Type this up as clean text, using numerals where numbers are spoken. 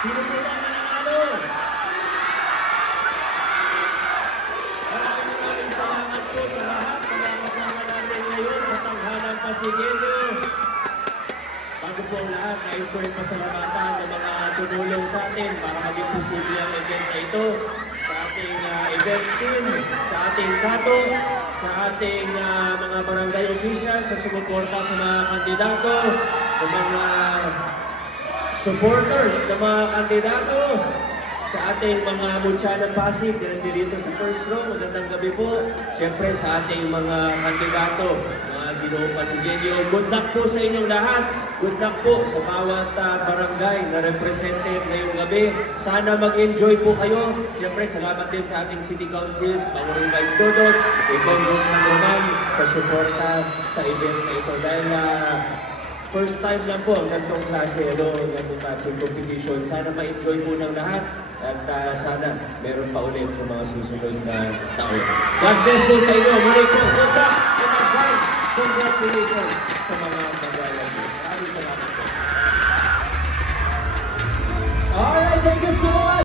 Sino po ba mananalo? Maraming salamat po sa lahat na kasama natin ngayon sa tanghalang Pasigueño. Bago po ang lahat, nais ko rin pasalamatan ng mga tumulong sa atin para maging posible ang event na ito. Sa ating events team, sa ating kato, sa ating mga barangay officials, sa sumuporta sa mga kandidato, sa mga supporters ng mga kandidato, sa ating mga mutya ng Pasig na nandito sa first row. Magandang gabi po. Siyempre sa ating mga kandidato, mga Ginoong Pasigueño. Good luck po sa inyong lahat. Good luck po sa bawat barangay na represented ngayong gabi. Sana mag-enjoy po kayo. Siyempre salamat din sa ating City Council, sa Pangulong Vice Dodot, kay Congressman Roman, sa suporta sa event na ito. Dahil first time lang po ang ganitong klase, ganitong klaseng competition. Sana ma-enjoy po ng lahat at sana meron pa ulit sa mga susunod na taon. God bless po sa inyo. Muli po, good luck in advance. Congratulations sa mga